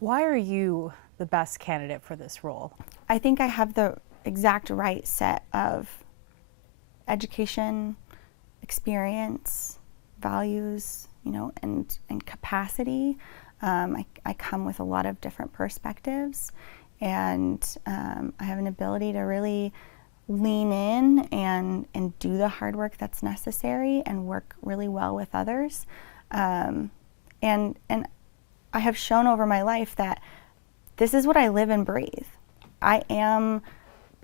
Why are you the best candidate for this role? I think I have the exact right set of education, experience, values, and capacity. I come with a lot of different perspectives, and I have an ability to really lean in and do the hard work that's necessary and work really well with others. And I have shown over my life that this is what I live and breathe. I am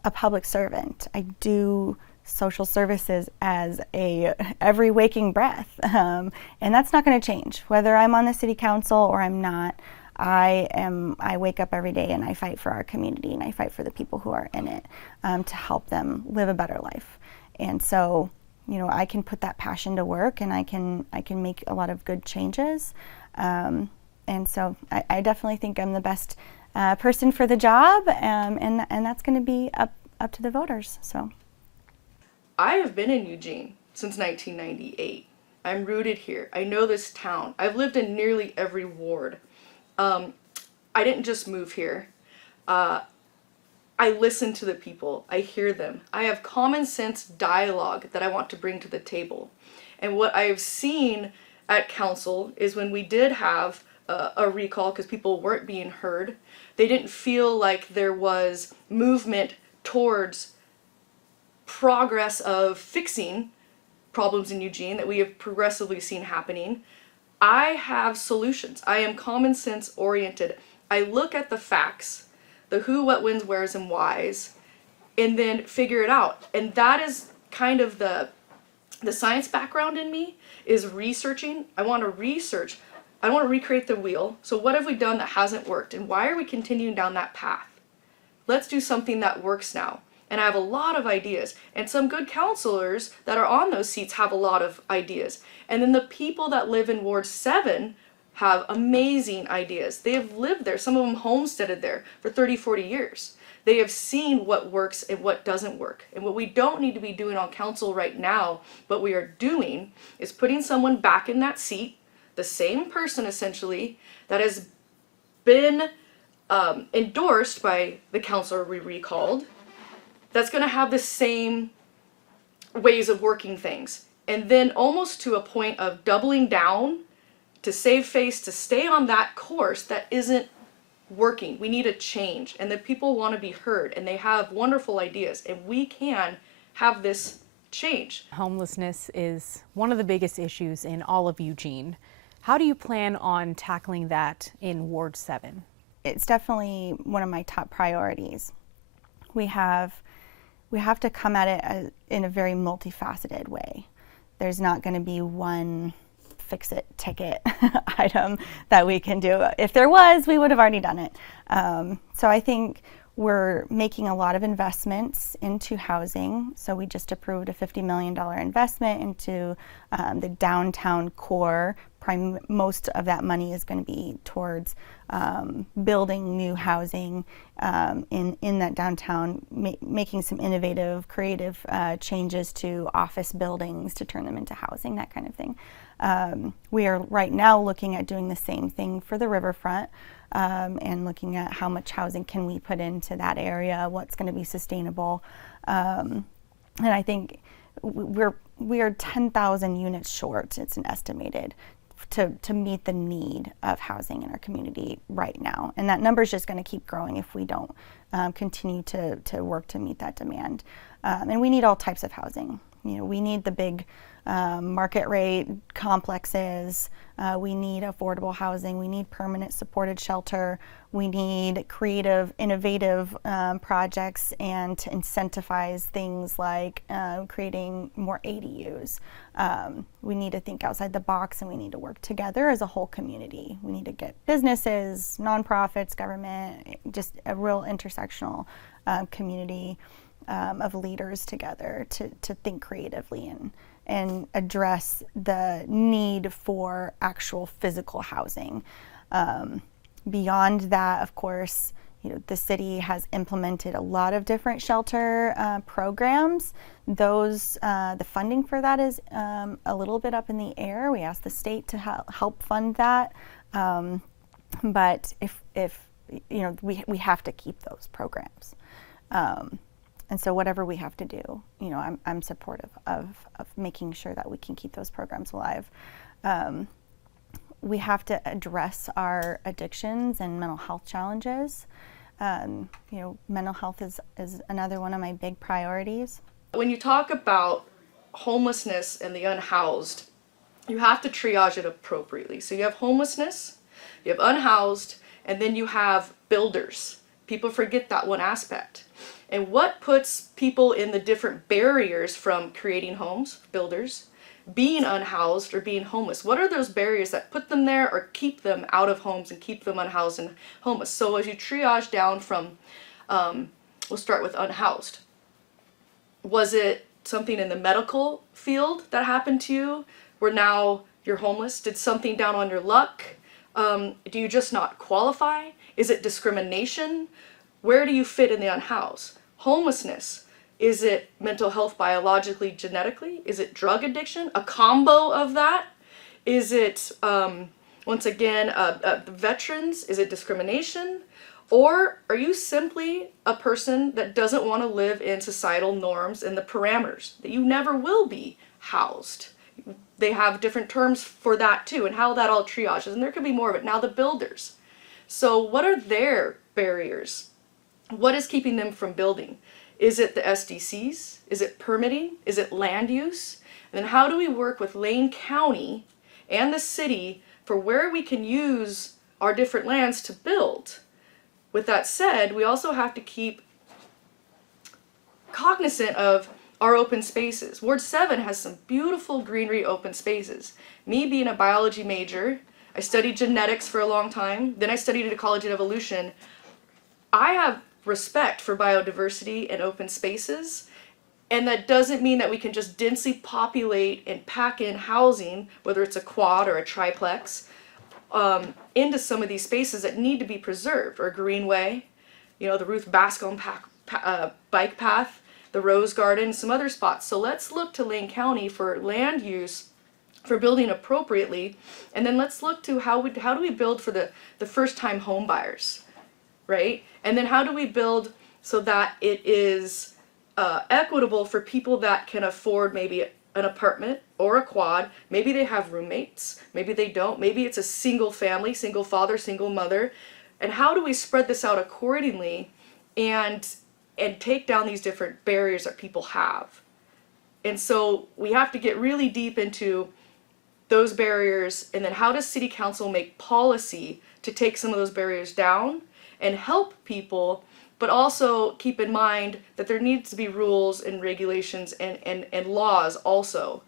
a public servant. I do social services as every waking breath, and that's not going to change whether I'm on the city council or I'm not. I wake up every day and I fight for our community, and I fight for the people who are in it, to help them live a better life. And so, I can put that passion to work, and I can make a lot of good changes. And so I definitely think I'm the best person for the job, and that's going to be up to the voters. So I have been in Eugene since 1998. I'm rooted here. I know this town. I've lived in nearly every ward. I didn't just move here. I listen to the people. I hear them. I have common sense dialogue that I want to bring to the table. And what I've seen at council is when we did have a recall because people weren't being heard, they didn't feel like there was movement towards progress of fixing problems in Eugene that we have progressively seen happening. I have solutions. I am common sense oriented. I look at the facts, the who, what, whens, wheres, and whys, and then figure it out. And that is kind of the science background in me, is researching. I want to research. I want to recreate the wheel. So what have we done that hasn't worked, and why are we continuing down that path? Let's do something that works now. And I have a lot of ideas, and some good counselors that are on those seats have a lot of ideas. And then the people that live in Ward 7 have amazing ideas. They have lived there. Some of them homesteaded there for 30, 40 years. They have seen what works and what doesn't work. And what we don't need to be doing on council right now, what we are doing is putting someone back in that seat, the same person essentially, that has been endorsed by the counselor we recalled, that's going to have the same ways of working things. And then almost to a point of doubling down to save face, to stay on that course that isn't working. We need a change, and the people want to be heard, and they have wonderful ideas, and we can have this change. Homelessness is one of the biggest issues in all of Eugene. How do you plan on tackling that in Ward 7? It's definitely one of my top priorities. We have to come at it in a very multifaceted way. There's not going to be one fix-it ticket item that we can do. If there was, we would have already done it. So I think we're making a lot of investments into housing. So we just approved a $50 million investment into the downtown core. Most of that money is going to be towards building new housing in that downtown, making some innovative, creative changes to office buildings to turn them into housing, that kind of thing. We are right now looking at doing the same thing for the riverfront, and looking at how much housing can we put into that area, what's going to be sustainable. And I think we are 10,000 units short, it's an estimated, to meet the need of housing in our community right now. And that number is just going to keep growing if we don't continue to work to meet that demand. And we need all types of housing. We need the big market rate complexes. We need affordable housing. We need permanent supported shelter. We need creative, innovative projects, and to incentivize things like creating more ADUs. We need to think outside the box, and we need to work together as a whole community. We need to get businesses, nonprofits, government, just a real intersectional community of leaders together to think creatively and address the need for actual physical housing. Beyond that, of course, the city has implemented a lot of different shelter programs. The funding for that is a little bit up in the air. We asked the state to help fund that. But if you know, we have to keep those programs. And so whatever we have to do, you know, I'm supportive of making sure that we can keep those programs alive. We have to address our addictions and mental health challenges. You know, mental health is another one of my big priorities. When you talk about homelessness and the unhoused, you have to triage it appropriately. So you have homelessness, you have unhoused, and then you have builders. People forget that one aspect. And what puts people in the different barriers from creating homes, builders, being unhoused, or being homeless? What are those barriers that put them there or keep them out of homes and keep them unhoused and homeless? So as you triage down from, we'll start with unhoused. Was it something in the medical field that happened to you where now you're homeless? Did something down on your luck? Do you just not qualify? Is it discrimination? Where do you fit in the unhoused? Homelessness. Is it mental health biologically, genetically? Is it drug addiction? A combo of that? Is it, once again, veterans? Is it discrimination? Or are you simply a person that doesn't want to live in societal norms and the parameters, that you never will be housed? They have different terms for that too, and how that all triages, and there could be more of it. Now the builders. So what are their barriers? What is keeping them from building? Is it the SDCs? Is it permitting? Is it land use? And then how do we work with Lane County and the city for where we can use our different lands to build? With that said, we also have to keep cognizant of our open spaces. Ward 7 has some beautiful greenery open spaces. Me being a biology major, I studied genetics for a long time, then I studied ecology and evolution. I have respect for biodiversity and open spaces, and that doesn't mean that we can just densely populate and pack in housing, whether it's a quad or a triplex, into some of these spaces that need to be preserved, or a greenway, you know, the Ruth Bascom bike path, the Rose Garden, some other spots. So let's look to Lane County for land use, for building appropriately, and then let's look to how do we build for the first-time home buyers, right? And then how do we build so that it is equitable for people that can afford maybe an apartment or a quad. Maybe they have roommates, maybe they don't, maybe it's a single family, single father, single mother. And how do we spread this out accordingly and take down these different barriers that people have? And so we have to get really deep into those barriers, and then how does City Council make policy to take some of those barriers down and help people, but also keep in mind that there needs to be rules and regulations and laws also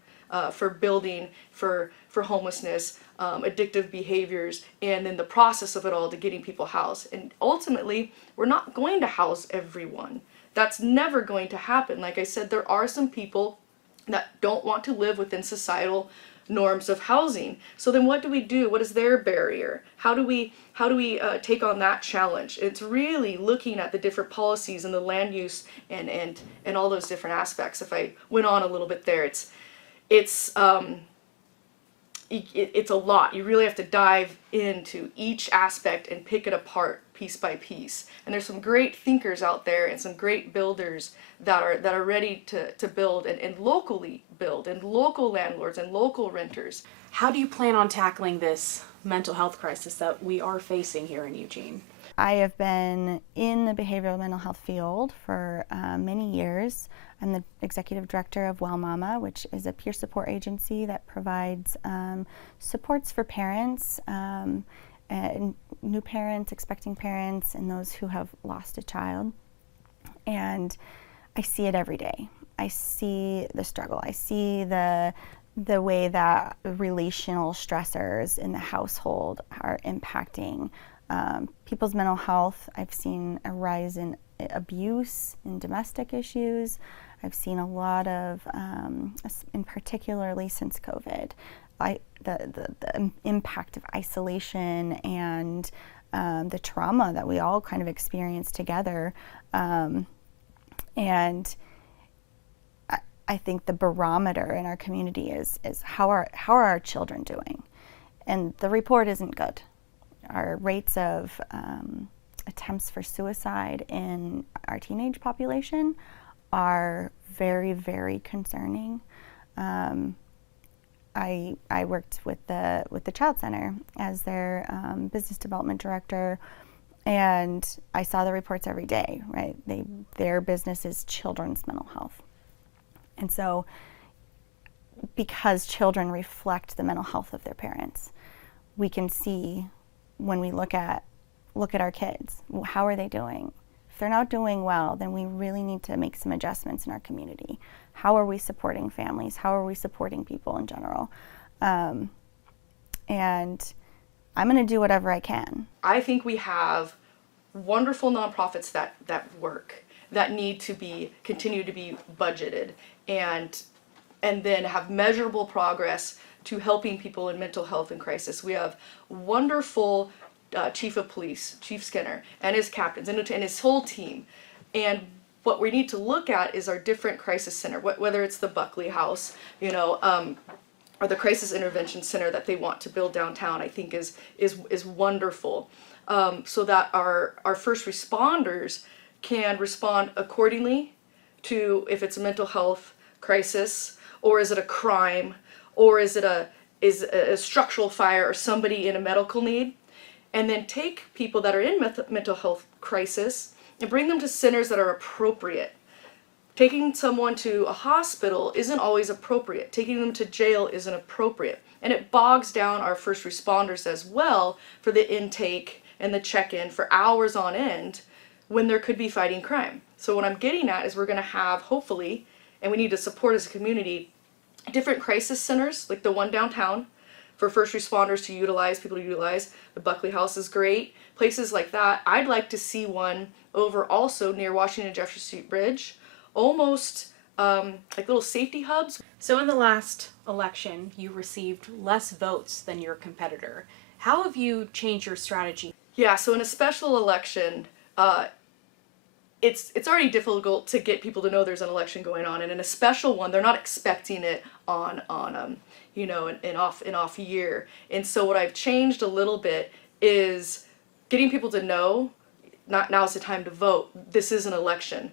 for building, for homelessness, addictive behaviors, and then the process of it all to getting people housed. And ultimately, we're not going to house everyone. That's never going to happen. Like I said, there are some people that don't want to live within societal norms of housing. So then what do we do? What is their barrier? How do we take on that challenge? It's really looking at the different policies and the land use and all those different aspects. If I went on a little bit there, it's a lot. You really have to dive into each aspect and pick it apart piece by piece. And there's some great thinkers out there and some great builders that are ready to build and locally build, and local landlords and local renters. How do you plan on tackling this mental health crisis that we are facing here in Eugene? I have been in the behavioral mental health field for many years. I'm the executive director of Well Mama, which is a peer support agency that provides supports for parents, and new parents, expecting parents, and those who have lost a child. And I see it every day. I see the struggle. I see the way that relational stressors in the household are impacting people's mental health. I've seen a rise in abuse and domestic issues. I've seen a lot of, in particularly since COVID, the impact of isolation and the trauma that we all kind of experience together. And I think the barometer in our community is how are our children doing? And the report isn't good. our rates of attempts for suicide in our teenage population are very, very concerning. I worked with the Child Center as their business development director, and I saw the reports every day, right? Their business is children's mental health. And so because children reflect the mental health of their parents, we can see when we look at our kids, how are they doing? If they're not doing well, then we really need to make some adjustments in our community. How are we supporting families? How are we supporting people in general? And I'm going to do whatever I can. I think we have wonderful nonprofits that work, that need to continue to be budgeted and then have measurable progress to helping people in mental health and crisis. We have wonderful chief of police, Chief Skinner, and his captains and his whole team. And what we need to look at is our different crisis center, whether it's the Buckley House, or the crisis intervention center that they want to build downtown. I think is wonderful, so that our first responders can respond accordingly to if it's a mental health crisis, or is it a crime, or is it a structural fire, or somebody in a medical need, and then take people that are in mental health crisis and bring them to centers that are appropriate. Taking someone to a hospital isn't always appropriate. Taking them to jail isn't appropriate. And it bogs down our first responders as well for the intake and the check-in for hours on end when there could be fighting crime. So what I'm getting at is we're going to have, hopefully, and we need to support as a community, different crisis centers, like the one downtown, for first responders to utilize, people to utilize. The Buckley House is great. Places like that. I'd like to see one over also near Washington Jefferson Street Bridge, almost like little safety hubs. So in the last election, you received less votes than your competitor. How have you changed your strategy? Yeah, so in a special election, it's already difficult to get people to know there's an election going on, and in a special one, they're not expecting it on an off year. And so what I've changed a little bit is getting people to know, not now is the time to vote. This is an election.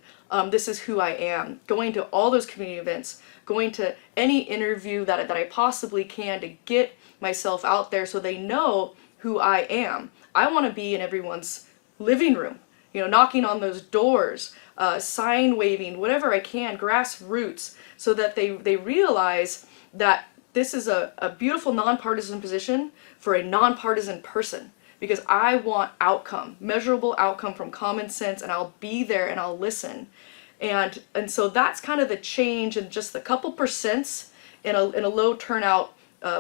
This is who I am. Going to all those community events, going to any interview that I possibly can to get myself out there so they know who I am. I want to be in everyone's living room, knocking on those doors, sign waving, whatever I can, grassroots, so that they realize that this is a beautiful nonpartisan position for a nonpartisan person. Because I want outcome, measurable outcome from common sense, and I'll be there and I'll listen. And so that's kind of the change in just the couple percents in a low turnout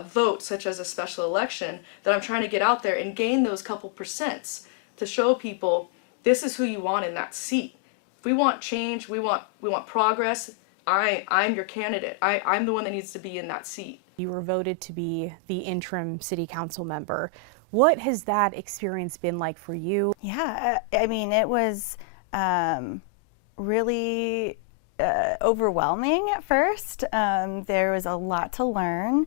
vote, such as a special election, that I'm trying to get out there and gain those couple percents to show people this is who you want in that seat. If we want change, we want progress, I'm your candidate. I'm the one that needs to be in that seat. You were voted to be the interim city council member. What has that experience been like for you? Yeah, I mean, it was really overwhelming at first. There was a lot to learn,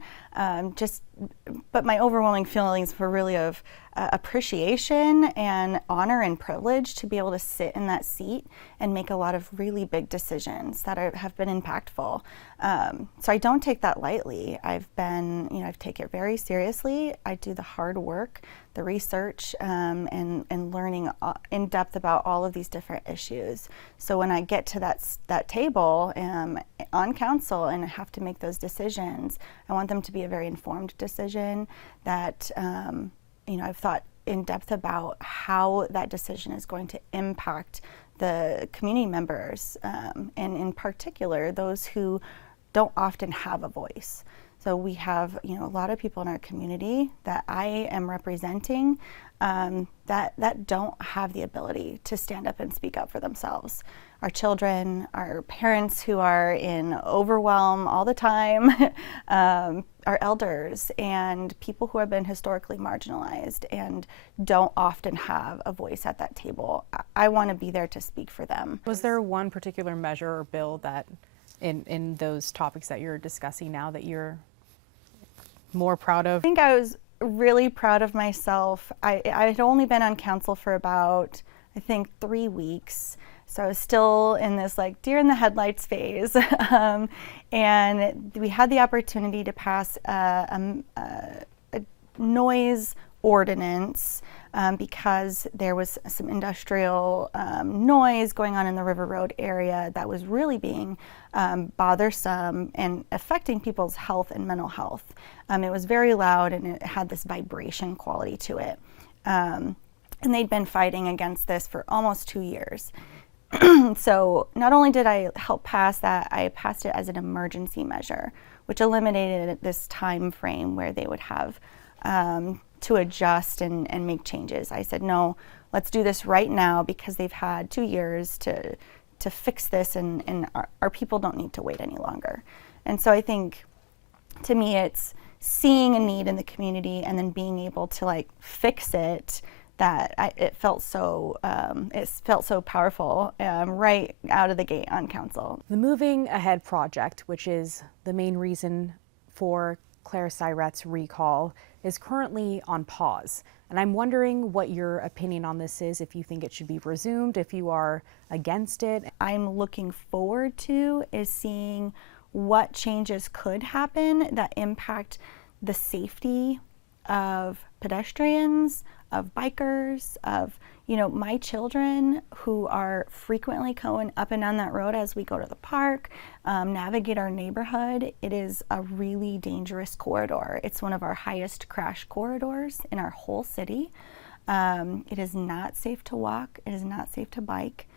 but my overwhelming feelings were really of appreciation and honor and privilege to be able to sit in that seat and make a lot of really big decisions that have been impactful. So I don't take that lightly. I've taken it very seriously. I do the hard work, the research, and learning in depth about all of these different issues. So when I get to that table on council and I have to make those decisions, I want them to be a very informed decision that I've thought in depth about how that decision is going to impact the community members, and in particular those who don't often have a voice. So we have a lot of people in our community that I am representing that don't have the ability to stand up and speak up for themselves. Our children, our parents who are in overwhelm all the time, our elders, and people who have been historically marginalized and don't often have a voice at that table. I want to be there to speak for them. Was there one particular measure or bill that in those topics that you're discussing now that you're more proud of? I think I was really proud of myself. I had only been on council for about, I think, 3 weeks. So I was still in this like deer in the headlights phase. And we had the opportunity to pass a noise ordinance because there was some industrial noise going on in the River Road area that was really being bothersome and affecting people's health and mental health. It was very loud and it had this vibration quality to it. And they'd been fighting against this for almost 2 years. So not only did I help pass that, I passed it as an emergency measure, which eliminated this time frame where they would have to adjust and make changes. I said, no, let's do this right now because they've had 2 years to fix this, and our people don't need to wait any longer. And so I think, to me, it's seeing a need in the community and then being able to like fix it. It felt so powerful right out of the gate on council. The Moving Ahead project, which is the main reason for Claire Syrette's recall, is currently on pause. And I'm wondering what your opinion on this is, if you think it should be resumed, if you are against it. I'm looking forward to is seeing what changes could happen that impact the safety of pedestrians, of bikers, of my children who are frequently going up and down that road as we go to the park, navigate our neighborhood. It is a really dangerous corridor. It's one of our highest crash corridors in our whole city. It is not safe to walk. It is not safe to bike.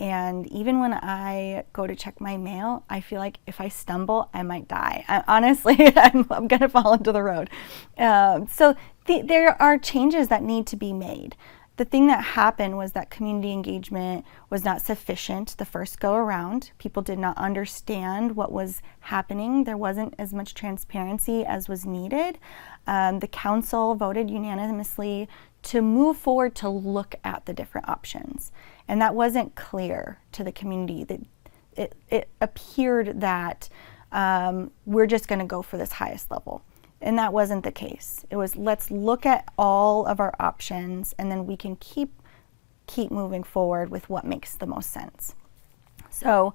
And even when I go to check my mail, I feel like if I stumble, I might die. Honestly, I'm going to fall into the road. So there are changes that need to be made. The thing that happened was that community engagement was not sufficient the first go around. People did not understand what was happening. There wasn't as much transparency as was needed. The council voted unanimously to move forward to look at the different options. And that wasn't clear to the community. That it appeared that we're just going to go for this highest level. And that wasn't the case. It was, let's look at all of our options and then we can keep moving forward with what makes the most sense. So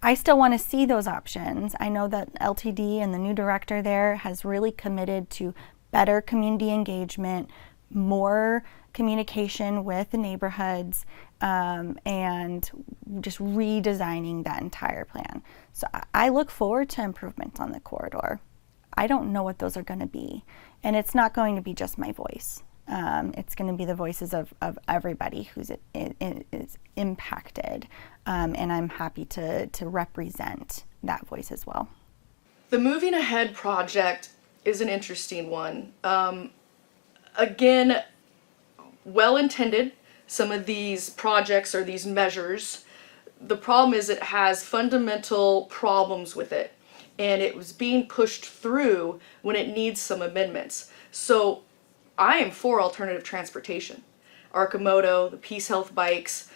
I still want to see those options. I know that LTD and the new director there has really committed to better community engagement, more communication with the neighborhoods, and just redesigning that entire plan. So I look forward to improvements on the corridor. I don't know what those are going to be, and it's not going to be just my voice. It's going to be the voices of everybody who's is impacted, and I'm happy to represent that voice as well. The Moving Ahead project is an interesting one. Again, well-intended, some of these projects or these measures. The problem is it has fundamental problems with it, and it was being pushed through when it needs some amendments. So I am for alternative transportation. Arcimoto, the Peace Health bikes,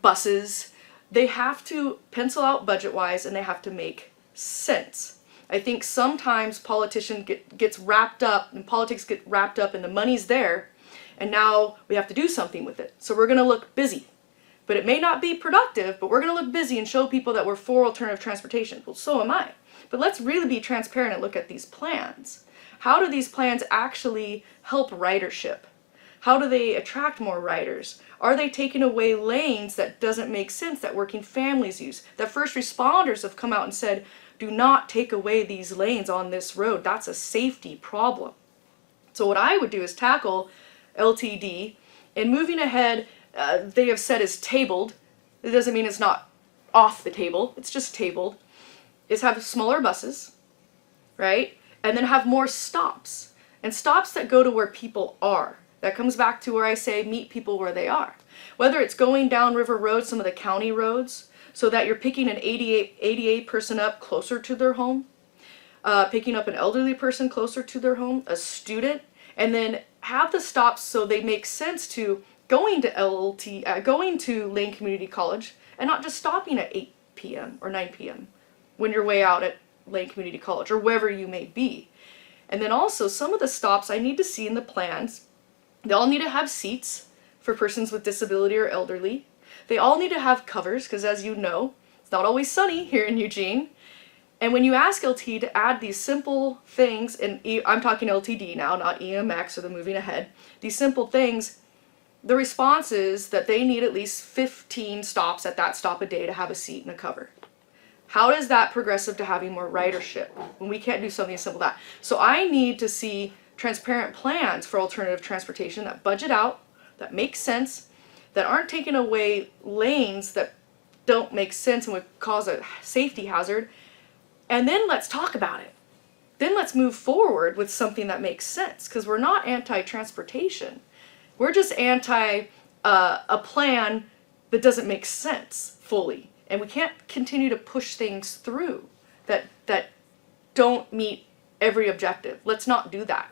buses, they have to pencil out budget-wise and they have to make sense. I think sometimes politicians gets wrapped up, and politics get wrapped up, and the money's there, and now we have to do something with it. So we're going to look busy. But it may not be productive, but we're going to look busy and show people that we're for alternative transportation. Well, so am I. But let's really be transparent and look at these plans. How do these plans actually help ridership? How do they attract more riders? Are they taking away lanes that doesn't make sense, that working families use? That first responders have come out and said, do not take away these lanes on this road. That's a safety problem. So what I would do is tackle LTD, and Moving Ahead, they have said is tabled. It doesn't mean it's not off the table. It's just tabled. Is have smaller buses, right? And then have more stops. And stops that go to where people are. That comes back to where I say meet people where they are. Whether it's going down River Road, some of the county roads, so that you're picking an ADA person up closer to their home, picking up an elderly person closer to their home, a student, and then have the stops so they make sense to going to Lane Community College and not just stopping at 8 p.m. or 9 p.m. when you're way out at Lane Community College or wherever you may be. And then also some of the stops I need to see in the plans, they all need to have seats for persons with disability or elderly. They all need to have covers, because as you know, it's not always sunny here in Eugene. And when you ask LT to add these simple things, and I'm talking LTD now, not EMX or the moving ahead, these simple things, the response is that they need at least 15 stops at that stop a day to have a seat and a cover. How is that progressive to having more ridership when we can't do something as simple as that? So I need to see transparent plans for alternative transportation that budget out, that make sense, that aren't taking away lanes that don't make sense and would cause a safety hazard. And then let's talk about it. Then let's move forward with something that makes sense, because we're not anti-transportation. We're just anti a plan that doesn't make sense fully. And we can't continue to push things through that don't meet every objective. Let's not do that.